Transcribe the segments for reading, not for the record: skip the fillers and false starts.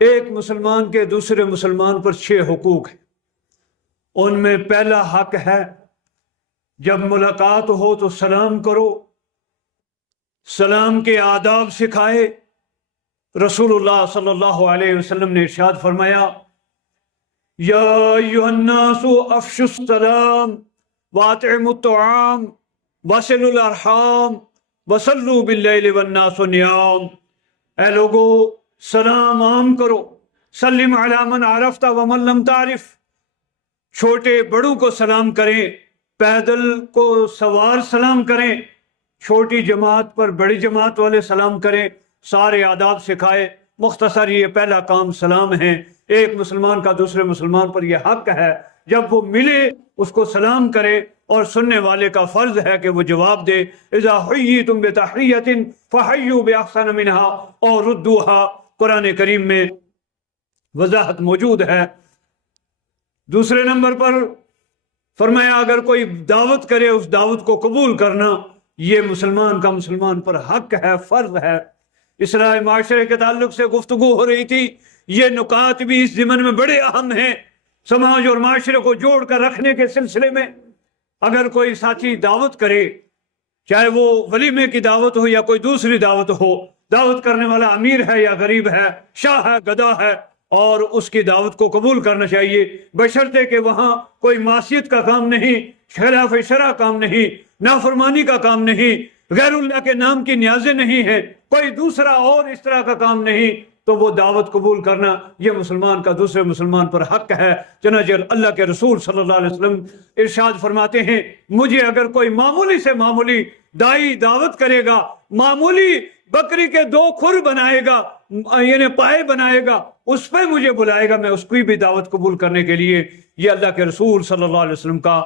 ایک مسلمان کے دوسرے مسلمان پر 6 حقوق ہیں۔ ان میں پہلا حق ہے جب ملاقات ہو تو سلام کرو، سلام کے آداب سکھائے۔ رسول اللہ صلی اللہ علیہ وسلم نے ارشاد فرمایا، یا ایھا الناس افشوا السلام واطعموا الطعام وصلوا الارحام وصلوا باللیل والناس نیام۔ اے لوگو، سلام عام کرو، سلم علی من عرفت ومن لم تعرف۔ چھوٹے بڑوں کو سلام کریں، پیدل کو سوار سلام کریں، چھوٹی جماعت پر بڑی جماعت والے سلام کریں، سارے آداب سکھائے۔ مختصر یہ پہلا کام سلام ہے۔ ایک مسلمان کا دوسرے مسلمان پر یہ حق ہے جب وہ ملے اس کو سلام کرے، اور سننے والے کا فرض ہے کہ وہ جواب دے۔ اذا حییتم بتحیۃ فحیوا باحسن منها اور ردوها، قرآن کریم میں وضاحت موجود ہے۔ دوسرے نمبر پر فرمایا اگر کوئی دعوت کرے اس دعوت کو قبول کرنا یہ مسلمان کا مسلمان پر حق ہے، فرض ہے۔ اصلاح معاشرے کے تعلق سے گفتگو ہو رہی تھی، یہ نکات بھی اس ضمن میں بڑے اہم ہیں۔ سماج اور معاشرے کو جوڑ کر رکھنے کے سلسلے میں اگر کوئی ساتھی دعوت کرے، چاہے وہ ولیمے کی دعوت ہو یا کوئی دوسری دعوت ہو، دعوت کرنے والا امیر ہے یا غریب ہے، شاہ ہے گدا ہے، اور اس کی دعوت کو قبول کرنا چاہیے، بشرطے کہ وہاں کوئی معصیت کا کام نہیں، خلاف شرع کام نہیں، نافرمانی کا کام نہیں، غیر اللہ کے نام کی نیازیں نہیں ہیں، کوئی دوسرا اور اس طرح کا کام نہیں، تو وہ دعوت قبول کرنا یہ مسلمان کا دوسرے مسلمان پر حق ہے۔ چنانچہ اللہ کے رسول صلی اللہ علیہ وسلم ارشاد فرماتے ہیں، مجھے اگر کوئی معمولی سے معمولی دائی دعوت کرے گا، معمولی بکری کے 2 کھر بنائے گا، یعنی پائے بنائے گا، اس پہ مجھے بلائے گا، میں اس کی بھی دعوت قبول کرنے کے لیے۔ یہ اللہ کے رسول صلی اللہ علیہ وسلم کا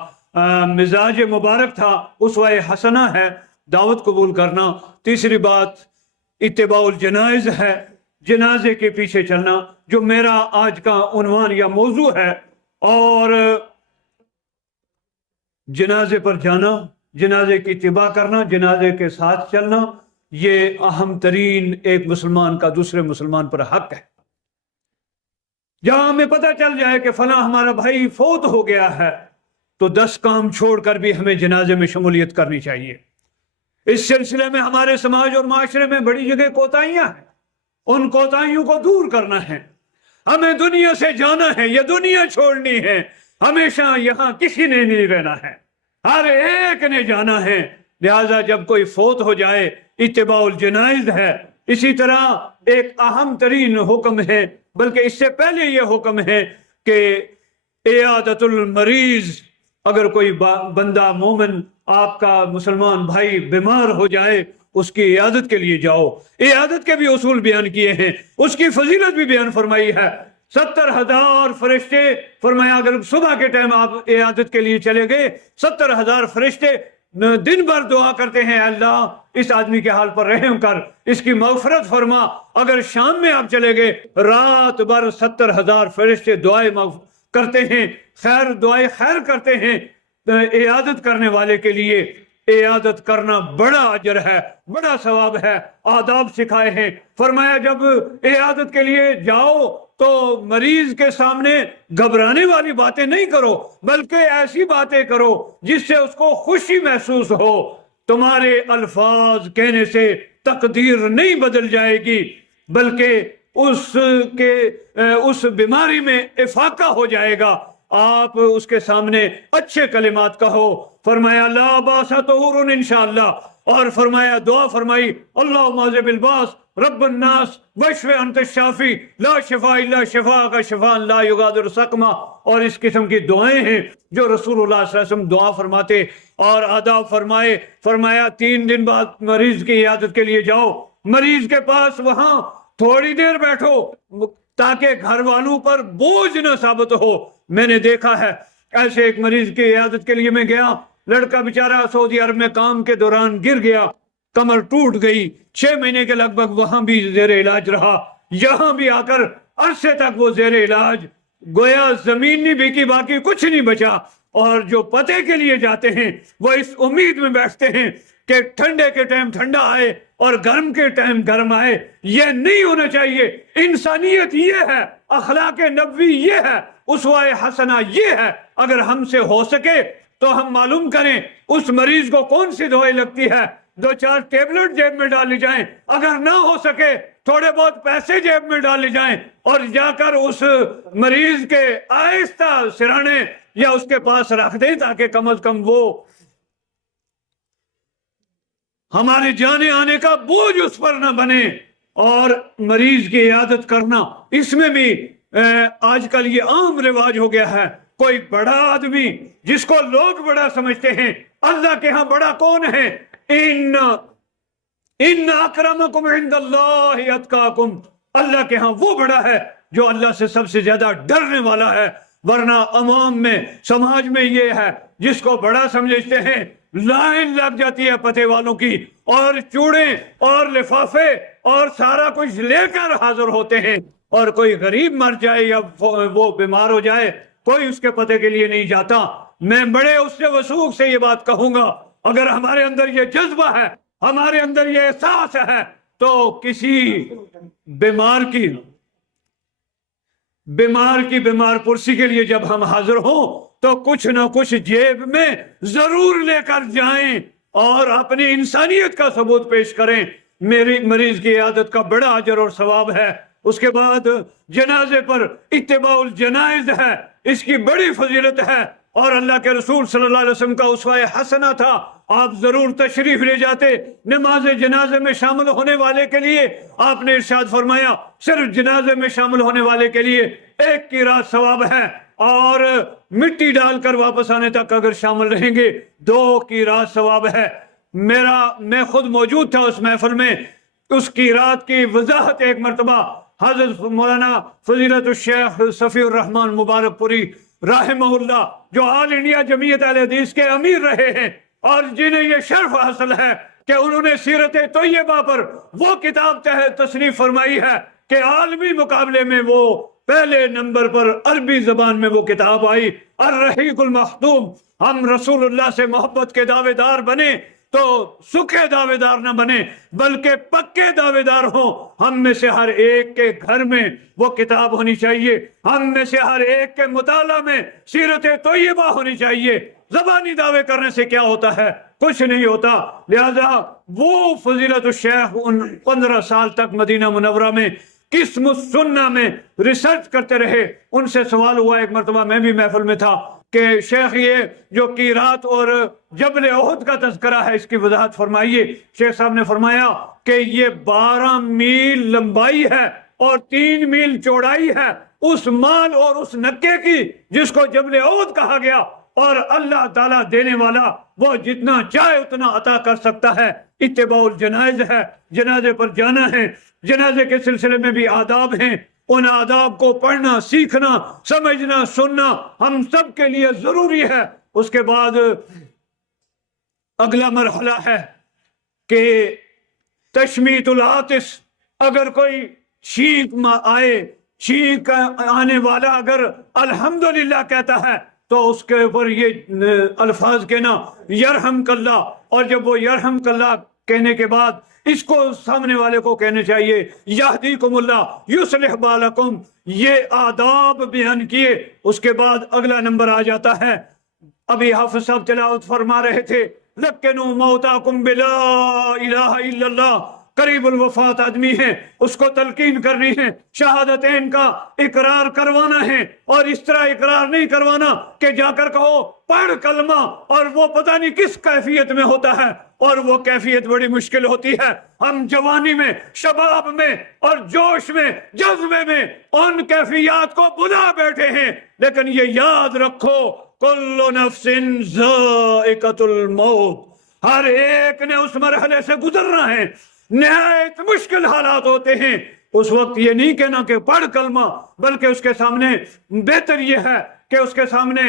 مزاج مبارک تھا، اسوہ حسنہ ہے دعوت قبول کرنا۔ تیسری بات اتباع الجنائز ہے، جنازے کے پیچھے چلنا، جو میرا آج کا عنوان یا موضوع ہے۔ اور جنازے پر جانا، جنازے کی اتباع کرنا، جنازے کے ساتھ چلنا، یہ اہم ترین ایک مسلمان کا دوسرے مسلمان پر حق ہے۔ جہاں ہمیں پتہ چل جائے کہ فلاں ہمارا بھائی فوت ہو گیا ہے تو 10 کام چھوڑ کر بھی ہمیں جنازے میں شمولیت کرنی چاہیے۔ اس سلسلے میں ہمارے سماج اور معاشرے میں بڑی جگہ کوتاہیاں ہیں، ان کوتاہیوں کو دور کرنا ہے۔ ہمیں دنیا سے جانا ہے، یہ دنیا چھوڑنی ہے، ہمیشہ یہاں کسی نے نہیں رہنا ہے، ہر ایک نے جانا ہے۔ لہذا جب کوئی فوت ہو جائے اتباع الجنائز ہے۔ اسی طرح ایک اہم ترین حکم ہے، بلکہ اس سے پہلے یہ حکم ہے کہ عیادت المریض، اگر کوئی بندہ مومن آپ کا مسلمان بھائی بیمار ہو جائے اس کی عیادت کے لیے جاؤ۔ عیادت کے بھی اصول بیان کیے ہیں، اس کی فضیلت بھی بیان فرمائی ہے۔ 70,000 فرشتے، فرمایا اگر صبح کے ٹائم آپ عیادت کے لیے چلے گئے، 70,000 فرشتے دن بھر دعا کرتے ہیں، اللہ اس آدمی کے حال پر رحم کر، اس کی مغفرت فرما۔ اگر شام میں آپ چلے گئے، رات بھر 70,000 فرشتے دعائیں کرتے ہیں، دعائیں خیر کرتے ہیں عیادت کرنے والے کے لیے۔ عیادت کرنا بڑا اجر ہے، بڑا ثواب ہے۔ آداب سکھائے ہیں، فرمایا جب عیادت کے لیے جاؤ تو مریض کے سامنے گھبرانے والی باتیں نہیں کرو، بلکہ ایسی باتیں کرو جس سے اس کو خوشی محسوس ہو۔ تمہارے الفاظ کہنے سے تقدیر نہیں بدل جائے گی، بلکہ اس بیماری میں افاقہ ہو جائے گا۔ آپ اس کے سامنے اچھے کلمات کہو، فرمایا لا باس طہور انشاءاللہ، اور فرمایا دعا فرمائی اللہم اذہب الباس رب الناس واشف انت الشافی لا شفاء الا شفاءک شفاء لا یغادر سقما، اور اس قسم کی دعائیں ہیں جو رسول اللہ صلی اللہ علیہ وسلم دعا فرماتے۔ اور آداب فرمائے، فرمایا 3 دن بعد مریض کی عیادت کے لیے جاؤ، مریض کے پاس وہاں تھوڑی دیر بیٹھو تاکہ گھر والوں پر بوجھ نہ ثابت ہو۔ میں نے دیکھا ہے ایسے ایک مریض کی عیادت کے لیے میں گیا، لڑکا بیچارہ سعودی عرب میں کام کے دوران گر گیا، کمر ٹوٹ گئی، 6 مہینے کے لگ بھگ وہاں بھی زیر علاج رہا، یہاں بھی آ کر عرصے تک وہ زیر علاج، گویا زمین نہیں بکی، باقی کچھ نہیں بچا۔ اور جو پتے کے لیے جاتے ہیں وہ اس امید میں بیٹھتے ہیں کہ ٹھنڈے کے ٹائم ٹھنڈا آئے اور گرم کے ٹائم گرم آئے، یہ نہیں ہونا چاہیے۔ انسانیت یہ ہے، اخلاق نبوی یہ ہے، اسوہ حسنہ یہ ہے۔ اگر ہم سے ہو سکے تو ہم معلوم کریں اس مریض کو کون سی دوائی لگتی ہے، 2-4 ٹیبلٹ جیب میں ڈال لی جائیں، اگر نہ ہو سکے تھوڑے بہت پیسے جیب میں ڈال لی جائیں اور جا کر اس مریض کے آہستہ سرانے یا اس کے پاس رکھ دیں، تاکہ کم از کم وہ ہمارے جانے آنے کا بوجھ اس پر نہ بنے۔ اور مریض کی عیادت کرنا، اس میں بھی آج کل یہ عام رواج ہو گیا ہے۔ کوئی بڑا آدمی جس کو لوگ بڑا سمجھتے ہیں، اللہ کے ہاں بڑا کون ہے؟ ان اکرمکم عند اللہ اتقاکم، اللہ کے ہاں وہ بڑا ہے جو اللہ سے سب سے زیادہ ڈرنے والا ہے۔ ورنہ عوام میں، سماج میں یہ ہے، جس کو بڑا سمجھتے ہیں لائن لگ جاتی ہے پتے والوں کی، اور چوڑے اور لفافے اور سارا کچھ لے کر حاضر ہوتے ہیں، اور کوئی غریب مر جائے یا وہ بیمار ہو جائے کوئی اس کے پتے کے لیے نہیں جاتا۔ میں بڑے اس سے وثوق سے یہ بات کہوں گا، اگر ہمارے اندر یہ جذبہ ہے، ہمارے اندر یہ احساس ہے، تو کسی بیمار کی بیمار پرسی کے لیے جب ہم حاضر ہوں تو کچھ نہ کچھ جیب میں ضرور لے کر جائیں اور اپنی انسانیت کا ثبوت پیش کریں۔ میری مریض کی عیادت کا بڑا اجر اور ثواب ہے۔ اس کے بعد جنازے پر اتباع الجنائز ہے، اس کی بڑی فضیلت ہے، اور اللہ کے رسول صلی اللہ علیہ وسلم کا اسوہ حسنہ تھا۔ آپ ضرور تشریف لے جاتے نماز جنازے میں شامل ہونے والے کے لیے۔ آپ نے ارشاد فرمایا صرف جنازے میں شامل ہونے والے کے لیے 1 قیراط ثواب ہے، اور مٹی ڈال کر واپس آنے تک اگر شامل رہیں گے 2 قیراط ثواب ہے۔ میں خود موجود تھا اس محفل میں۔ اس قیراط کی وضاحت ایک مرتبہ حضرت مولانا فضیلت الشیخ صفی الرحمن مبارک پوری رحمہ اللہ، جو آل انڈیا جمعیت اہل حدیث کے امیر رہے ہیں اور جنہیں یہ شرف حاصل ہے کہ انہوں نے سیرت طیبہ پر وہ کتاب تصنیف فرمائی ہے کہ عالمی مقابلے میں وہ پہلے نمبر پر عربی زبان میں وہ کتاب آئی، الرحیق المختوم۔ ہم رسول اللہ سے محبت کے دعوے دار بنے تو سکھے دعوے دار نہ بنے، بلکہ پکے دعوے دار ہوں۔ ہم میں سے ہر ایک کے گھر میں وہ کتاب ہونی چاہیے، ہم میں سے ہر ایک کے مطالعہ میں سیرت طیبہ ہونی چاہیے۔ زبانی دعوے کرنے سے کیا ہوتا ہے؟ کچھ نہیں ہوتا۔ لہذا وہ فضیلت الشیخ 15 سال تک مدینہ منورہ میں قسم السنہ میں ریسرچ کرتے رہے۔ ان سے سوال ہوا ایک مرتبہ، میں بھی محفل میں تھا، کہ شیخ یہ جو قیراط اور جبل احد کا تذکرہ ہے اس کی وضاحت فرمائیے۔ شیخ صاحب نے فرمایا کہ یہ 12 میل لمبائی ہے اور 3 میل چوڑائی ہے، اس مال اور اس نکے کی جس کو جبل احد کہا گیا، اور اللہ تعالیٰ دینے والا وہ جتنا چاہے اتنا عطا کر سکتا ہے۔ اتباع الجنائز ہے، جنازے پر جانا ہے، جنازے کے سلسلے میں بھی آداب ہیں، ان آداب کو پڑھنا، سیکھنا، سمجھنا، سننا ہم سب کے لیے ضروری ہے۔ اس کے بعد اگلا مرحلہ ہے کہ تشمیت العاطس، اگر کوئی چھینک آئے، چھینک آنے والا اگر الحمدللہ کہتا ہے تو اس کے اوپر یہ الفاظ کہنا یرحمک اللہ، اور جب وہ یرحمک اللہ کہنے کے بعد اس کو سامنے والے کو کہنے چاہیے یہدیکم اللہ یصلح بالکم۔ یہ آداب بیان کیے۔ اس کے بعد اگلا نمبر آ جاتا ہے، ابھی حافظ صاحب تلاوت فرما رہے تھے، لکنوا موتاکم بلا الہ الا اللہ۔ قریب الوفات آدمی ہے، اس کو تلقین کرنی ہے، شہادتین کا اقرار کروانا ہے، اور اس طرح اقرار نہیں کروانا کہ جا کر کہو پڑھ کلمہ، اور وہ پتہ نہیں کس کیفیت میں ہوتا ہے، اور وہ کیفیت بڑی مشکل ہوتی ہے۔ ہم جوانی میں، شباب میں اور جوش میں، جذبے میں ان کیفیات کو بلا بیٹھے ہیں، لیکن یہ یاد رکھو کل نفس ذائقۃ الموت، ہر ایک نے اس مرحلے سے گزرنا ہے۔ نہایت مشکل حالات ہوتے ہیں، اس وقت یہ نہیں کہنا کہ پڑھ کلمہ، بلکہ اس کے سامنے بہتر یہ ہے کہ اس کے سامنے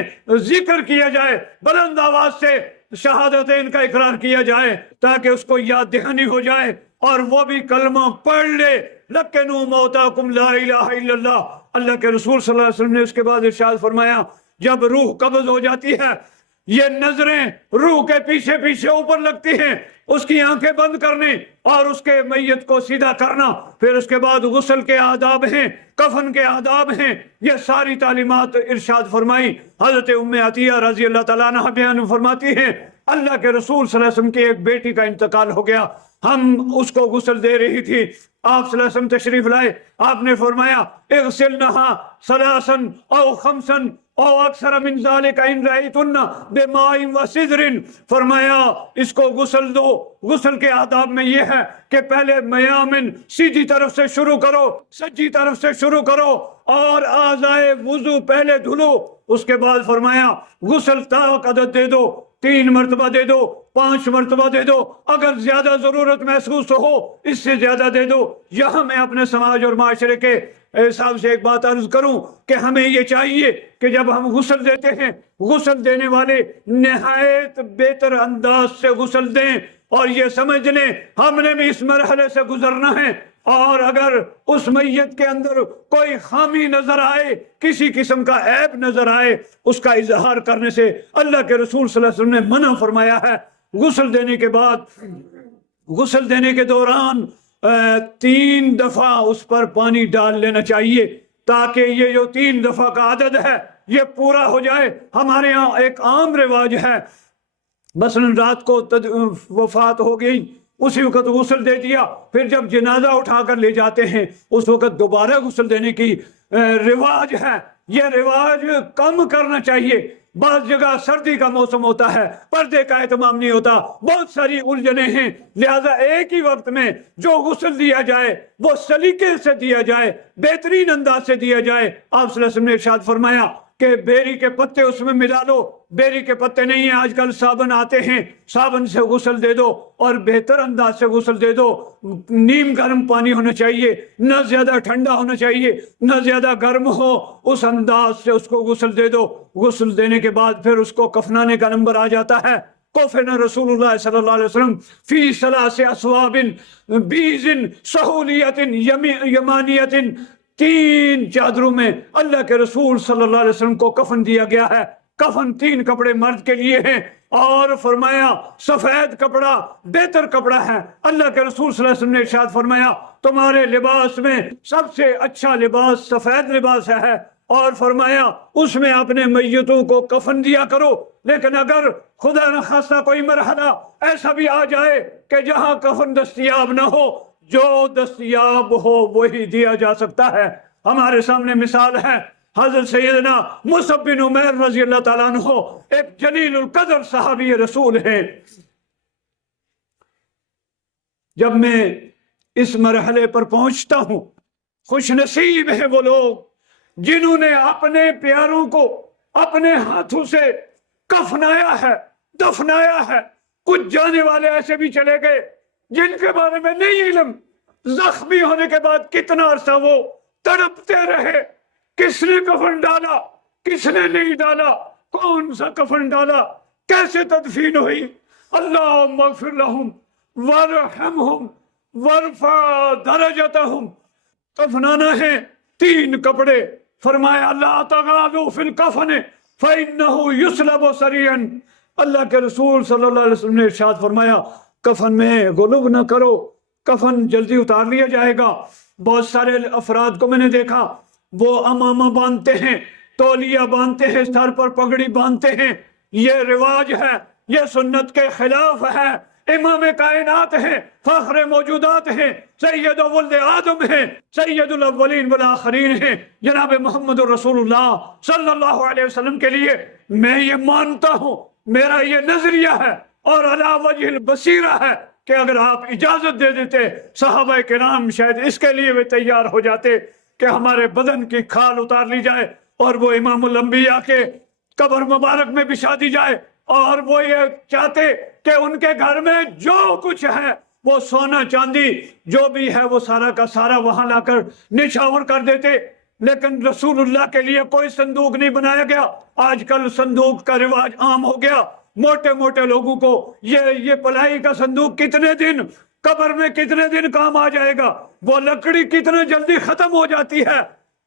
ذکر کیا جائے، بلند آواز سے شہادتین کا اقرار کیا جائے، تاکہ اس کو یاد دہانی ہو جائے اور وہ بھی کلمہ پڑھ لے۔ لکنوا موتاکم لا الہ الا اللہ۔ اللہ کے رسول صلی اللہ علیہ وسلم نے اس کے بعد ارشاد فرمایا، جب روح قبض ہو جاتی ہے یہ نظریں روح کے پیچھے پیچھے اوپر لگتی ہیں، اس کی آنکھیں بند کرنے اور اس کے میت کو سیدھا کرنا، پھر اس کے بعد غسل کے آداب ہیں، کفن کے آداب ہیں، یہ ساری تعلیمات ارشاد فرمائی۔ حضرت ام عطیہ رضی اللہ تعالیٰ عنہ بیان فرماتی ہیں اللہ کے رسول صلی اللہ علیہ وسلم کی ایک بیٹی کا انتقال ہو گیا، ہم اس کو غسل دے رہی تھی، آپ صلی اللہ علیہ وسلم تشریف لائے، آپ نے فرمایا اغسلنہا ثلاثا او خمسا او اکثر من ذالک ان رأیتن بماء وسدر، فرمایا اس کو غسل دو۔ غسل کے آداب میں یہ ہے کہ پہلے میامن سیدھی طرف سے شروع کرو، سجی طرف سے شروع کرو اور اعضائے وضو پہلے دھلو، اس کے بعد فرمایا غسل طاق عدد دے دو، 3 مرتبہ دے دو، 5 مرتبہ دے دو، اگر زیادہ ضرورت محسوس ہو اس سے زیادہ دے دو۔ یہاں میں اپنے سماج اور معاشرے کے صاحب سے ایک بات عرض کروں کہ ہمیں یہ چاہیے کہ جب ہم غسل دیتے ہیں، غسل دینے والے نہایت بہتر انداز سے غسل دیں اور یہ سمجھ لیں ہم نے بھی اس مرحلے سے گزرنا ہے، اور اگر اس میت کے اندر کوئی خامی نظر آئے، کسی قسم کا عیب نظر آئے، اس کا اظہار کرنے سے اللہ کے رسول صلی اللہ علیہ وسلم نے منع فرمایا ہے۔ غسل دینے کے بعد، غسل دینے کے دوران 3 دفعہ اس پر پانی ڈال لینا چاہیے تاکہ یہ جو 3 دفعہ کا عدد ہے یہ پورا ہو جائے۔ ہمارے ہاں ایک عام رواج ہے، مثلا رات کو وفات ہو گئی، اسی وقت غسل دے دیا، پھر جب جنازہ اٹھا کر لے جاتے ہیں اس وقت دوبارہ غسل دینے کی رواج ہے۔ یہ رواج کم کرنا چاہیے۔ بعض جگہ سردی کا موسم ہوتا ہے، پردے کا اہتمام نہیں ہوتا، بہت ساری الجھنیں ہیں، لہذا ایک ہی وقت میں جو غسل دیا جائے وہ سلیقے سے دیا جائے، بہترین انداز سے دیا جائے۔ آپ صلی اللہ علیہ وسلم نے ارشاد فرمایا کہ بیری کے پتے اس میں ملا لو، بیری کے پتے نہیں ہیں، آج کل صابن آتے ہیں، صابن سے غسل دے دو اور بہتر انداز سے غسل دے دو۔ نیم گرم پانی ہونا چاہیے، نہ زیادہ ٹھنڈا ہونا چاہیے، نہ زیادہ گرم ہو، اس انداز سے اس کو غسل دے دو۔ غسل دینے کے بعد پھر اس کو کفنانے کا نمبر آ جاتا ہے۔ کفن رسول اللہ صلی اللہ علیہ وسلم فی ثلاث اثواب بیض سہولیت یمانیت، 3 چادروں میں اللہ کے رسول صلی اللہ علیہ وسلم کو کفن دیا گیا ہے۔ کفن 3 کپڑے مرد کے لیے ہیں اور فرمایا سفید کپڑا بہتر کپڑا ہے۔ اللہ کے رسول صلی اللہ علیہ وسلم نے ارشاد فرمایا تمہارے لباس میں سب سے اچھا لباس سفید لباس ہے، اور فرمایا اس میں اپنے میتوں کو کفن دیا کرو۔ لیکن اگر خدا نخواستہ کوئی مرحلہ ایسا بھی آ جائے کہ جہاں کفن دستیاب نہ ہو، جو دستیاب ہو وہی دیا جا سکتا ہے۔ ہمارے سامنے مثال ہے حضرت سیدنا مصعب بن عمیر رضی اللہ تعالیٰ عنہ، ایک جلیل القدر صحابی رسول ہیں۔ جب میں اس مرحلے پر پہنچتا ہوں، خوش نصیب ہیں وہ لوگ جنہوں نے اپنے پیاروں کو اپنے ہاتھوں سے کفنایا ہے، دفنایا ہے۔ کچھ جانے والے ایسے بھی چلے گئے جن کے بارے میں نہیں علم، زخمی ہونے کے بعد کتنا عرصہ وہ تڑپتے رہے، کس نے کفن ڈالا، کس نے نہیں ڈالا، کون سا کفن ڈالا، کیسے تدفین ہوئی۔ اللہم اغفر لہم وارحمہم وارفع درجتہم۔ کفنانا ہے 3 کپڑے، فرمایا لا تغالوا فی الکفن فإنہ یسلب سریعا۔ اللہ کے رسول صلی اللہ علیہ وسلم نے ارشاد فرمایا کفن میں غلو نہ کرو، کفن جلدی اتار لیا جائے گا۔ بہت سارے افراد کو میں نے دیکھا وہ امامہ باندھتے ہیں، تولیہ باندھتے ہیں، سر پر پگڑی باندھتے ہیں۔ یہ رواج ہے، یہ سنت کے خلاف ہے۔ امام کائنات ہیں، فخر موجودات ہیں، سید ولد آدم ہیں، سید الاولین والآخرین ہیں، جناب محمد رسول اللہ صلی اللہ علیہ وسلم کے لیے میں یہ مانتا ہوں، میرا یہ نظریہ ہے اور علی وجہ البصیرہ ہے کہ اگر آپ اجازت دے دیتے صحابہ کرام شاید اس کے لیے بھی تیار ہو جاتے کہ ہمارے بدن کی کھال اتار لی جائے اور وہ امام الانبیاء کے قبر مبارک میں بچھا دی جائے، اور وہ یہ چاہتے کہ ان کے گھر میں جو کچھ ہے وہ سونا چاندی جو بھی ہے وہ سارا کا سارا وہاں لا کر نچھاور کر دیتے۔ لیکن رسول اللہ کے لیے کوئی صندوق نہیں بنایا گیا۔ آج کل صندوق کا رواج عام ہو گیا، موٹے موٹے لوگوں کو یہ پلائی کا صندوق کتنے دن قبر میں کتنے دن کام آ جائے گا، وہ لکڑی کتنے جلدی ختم ہو جاتی ہے۔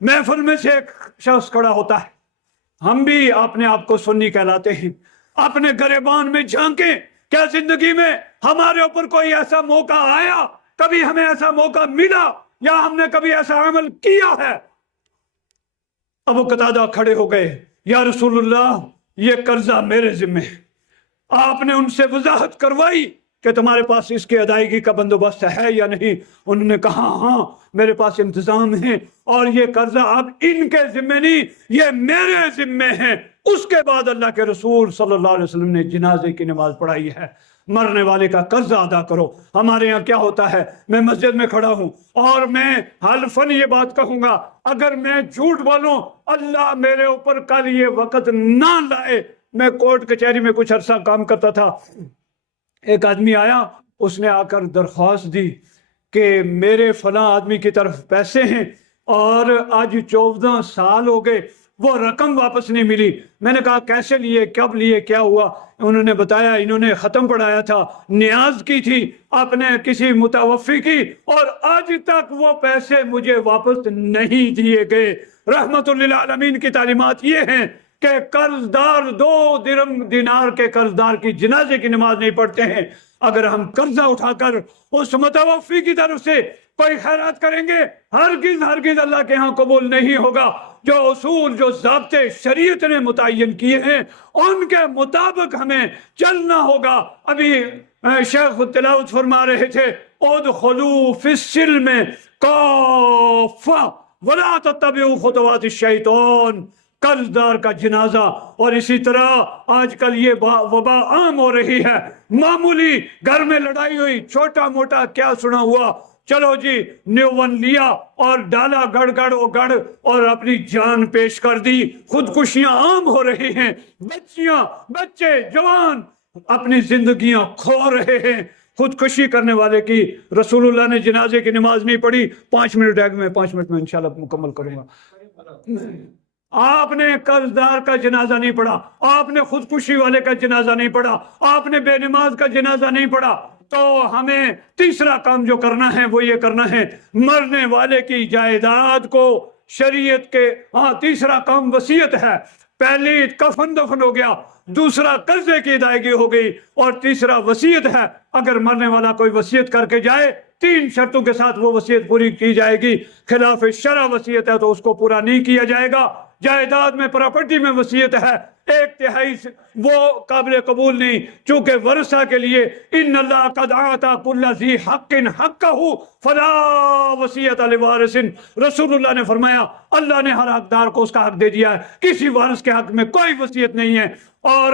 محفل میں سے ایک شخص کھڑا ہوتا ہے، ہم بھی اپنے آپ کو سنی کہلاتے ہیں، اپنے گریبان میں جھانکیں، کیا زندگی میں ہمارے اوپر کوئی ایسا موقع آیا، کبھی ہمیں ایسا موقع ملا، یا ہم نے کبھی ایسا عمل کیا ہے؟ ابو قتادہ کھڑے ہو گئے، یا رسول اللہ یہ قرضہ میرے ذمہ ہے۔ آپ نے ان سے وضاحت کروائی کہ تمہارے پاس اس کی ادائیگی کا بندوبست ہے یا نہیں؟ انہوں نے کہا ہاں میرے پاس انتظام ہے، اور یہ قرضہ اب ان کے ذمہ نہیں، یہ میرے ذمہ ہے۔ اس کے بعد اللہ کے رسول صلی اللہ علیہ وسلم نے جنازے کی نماز پڑھائی ہے۔ مرنے والے کا قرضہ ادا کرو۔ ہمارے یہاں کیا ہوتا ہے، میں مسجد میں کھڑا ہوں اور میں حلفاً یہ بات کہوں گا، اگر میں جھوٹ بولوں اللہ میرے اوپر کل یہ وقت نہ لائے۔ میں کورٹ کچہری میں کچھ عرصہ کام کرتا تھا، ایک آدمی آیا، اس نے آ کر درخواست دی کہ میرے فلاں آدمی کی طرف پیسے ہیں اور آج 14 سال ہو گئے، وہ رقم واپس نہیں ملی۔ میں نے کہا کیسے لیے، کب لیے، کیا ہوا؟ انہوں نے بتایا انہوں نے ختم پڑھایا تھا، نیاز کی تھی اپنے کسی متوفی کی، اور آج تک وہ پیسے مجھے واپس نہیں دیے گئے۔ رحمت للعالمین کی تعلیمات یہ ہیں کہ قرض دار 2 درہم دینار کے قرض دار کی جنازے کی نماز نہیں پڑھتے ہیں۔ اگر ہم قرضہ اٹھا کر اس متوفی کی طرف سے کوئی خیرات کریں گے، ہرگز ہرگز اللہ کے ہاں قبول نہیں ہوگا۔ جو اصول، جو ضابطے شریعت نے متعین کیے ہیں ان کے مطابق ہمیں چلنا ہوگا۔ ابھی شیخ تلاوت فرما رہے تھے ادخلوا فی السلم کافہ ولا تتبعوا خطوات الشیطان، قرض دار کا جنازہ۔ اور اسی طرح آج کل یہ وبا عام ہو رہی ہے، معمولی گھر میں لڑائی ہوئی، چھوٹا موٹا کیا سنا ہوا، چلو جی نیو ون لیا اور ڈالا گڑ گڑ او گڑ اور اپنی جان پیش کر دی۔ خودکشیاں عام ہو رہی ہیں، بچے جوان اپنی زندگیاں کھو رہے ہیں۔ خودکشی کرنے والے کی رسول اللہ نے جنازے کی نماز نہیں پڑھی۔ 5 منٹ ہے، میں 5 منٹ میں انشاءاللہ مکمل کروں گا۔ آپ نے قرض دار کا جنازہ نہیں پڑھا، آپ نے خودکشی والے کا جنازہ نہیں پڑھا، آپ نے بے نماز کا جنازہ نہیں پڑھا، تو ہمیں تیسرا کام جو کرنا ہے وہ یہ کرنا ہے، مرنے والے کی جائیداد کو شریعت کے تیسرا کام وصیت ہے۔ پہلی کفن دفن ہو گیا، دوسرا قرضے کی ادائیگی ہو گئی، اور تیسرا وصیت ہے۔ اگر مرنے والا کوئی وصیت کر کے جائے 3 شرطوں کے ساتھ وہ وصیت پوری کی جائے گی۔ خلاف شرع وصیت ہے تو اس کو پورا نہیں کیا جائے گا۔ جائیداد میں، پراپرٹی میں وصیت ہے 1/3 وہ قابل قبول نہیں، چونکہ ورثہ کے لیے ان اللہ قد آتا کل ذی حق حقہ فلا وصیت لوارث۔ رسول اللہ نے فرمایا اللہ نے ہر حقدار کو اس کا حق دے دیا ہے، کسی وارث کے حق میں کوئی وصیت نہیں ہے۔ اور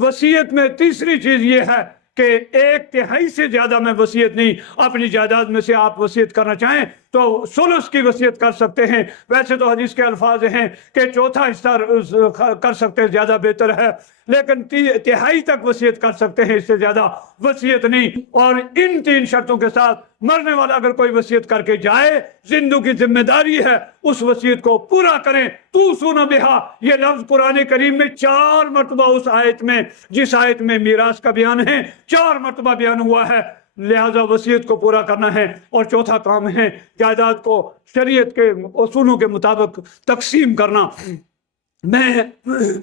وصیت میں تیسری چیز یہ ہے کہ 1/3 سے زیادہ میں وصیت نہیں۔ اپنی جائیداد میں سے آپ وصیت کرنا چاہیں تو ثلث کی وصیت کر سکتے ہیں۔ ویسے تو حدیث کے الفاظ ہیں کہ 1/4 حصہ کر سکتے ہیں، زیادہ بہتر ہے، لیکن 1/3 تک وصیت کر سکتے ہیں، اس سے زیادہ وصیت نہیں۔ اور ان 3 شرطوں کے ساتھ مرنے والا اگر کوئی وصیت کر کے جائے، زندوں کی ذمہ داری ہے اس وصیت کو پورا کریں۔ توصون بہا، یہ لفظ قرآن کریم میں 4 مرتبہ اس آیت میں، جس آیت میں میراث کا بیان ہے، 4 مرتبہ بیان ہوا ہے۔ لہذا وصیت کو پورا کرنا ہے۔ اور چوتھا کام ہے جائیداد کو شریعت کے اصولوں کے مطابق تقسیم کرنا۔ میں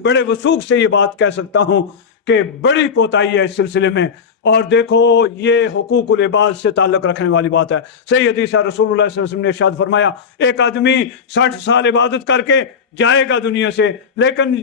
بڑے وثوق سے یہ بات کہہ سکتا ہوں کہ بڑی کوتاہی ہے اس سلسلے میں، اور دیکھو یہ حقوق العباد سے تعلق رکھنے والی بات ہے۔ صحیح حدیث ہے، رسول اللہ صلی اللہ علیہ وسلم نے ارشاد فرمایا ایک آدمی 60 سال عبادت کر کے جائے گا دنیا سے، لیکن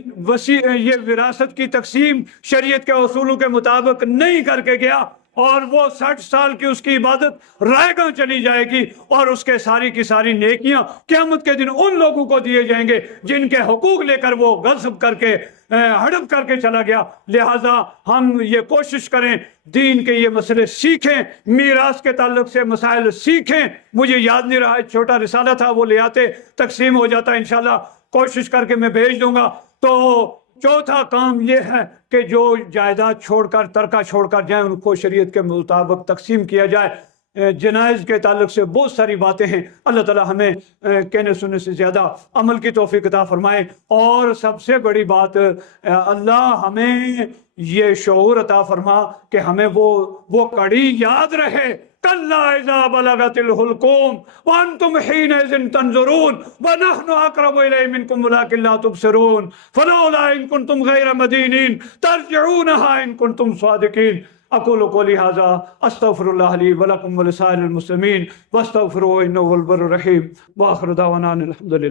یہ وراثت کی تقسیم شریعت کے اصولوں کے مطابق نہیں کر کے گیا، اور وہ 60 سال کی اس کی عبادت رائے گاں چلی جائے گی، اور اس کے ساری کی ساری نیکیاں قیامت کے دن ان لوگوں کو دیے جائیں گے جن کے حقوق لے کر وہ غصب کر کے ہڑپ کر کے چلا گیا۔ لہٰذا ہم یہ کوشش کریں دین کے یہ مسئلے سیکھیں، میراث کے تعلق سے مسائل سیکھیں۔ مجھے یاد نہیں رہا، ایک چھوٹا رسالہ تھا وہ لے آتے، تقسیم ہو جاتا، انشاءاللہ کوشش کر کے میں بھیج دوں گا۔ تو چوتھا کام یہ ہے کہ جو جائیداد چھوڑ کر، ترکہ چھوڑ کر جائیں، ان کو شریعت کے مطابق تقسیم کیا جائے۔ جنائز کے تعلق سے بہت ساری باتیں ہیں، اللہ تعالی ہمیں کہنے سننے سے زیادہ عمل کی توفیق عطا فرمائے۔ اور سب سے بڑی بات، اللہ ہمیں یہ شعور عطا فرما کہ ہمیں وہ کڑی یاد رہے كلا إذا بلغت الحلقوم وأنتم حينئذ تنظرون ونحن أقرب إليه منكم ولكن لا تبصرون فلولا إن كنتم غير مدينين ترجعونها إن كنتم صادقين أقول قولي هذا أستغفر الله لي ولكم ولسائر المسلمين واستغفروه إنه هو البر الرحيم وآخر دعوانا الحمد لله.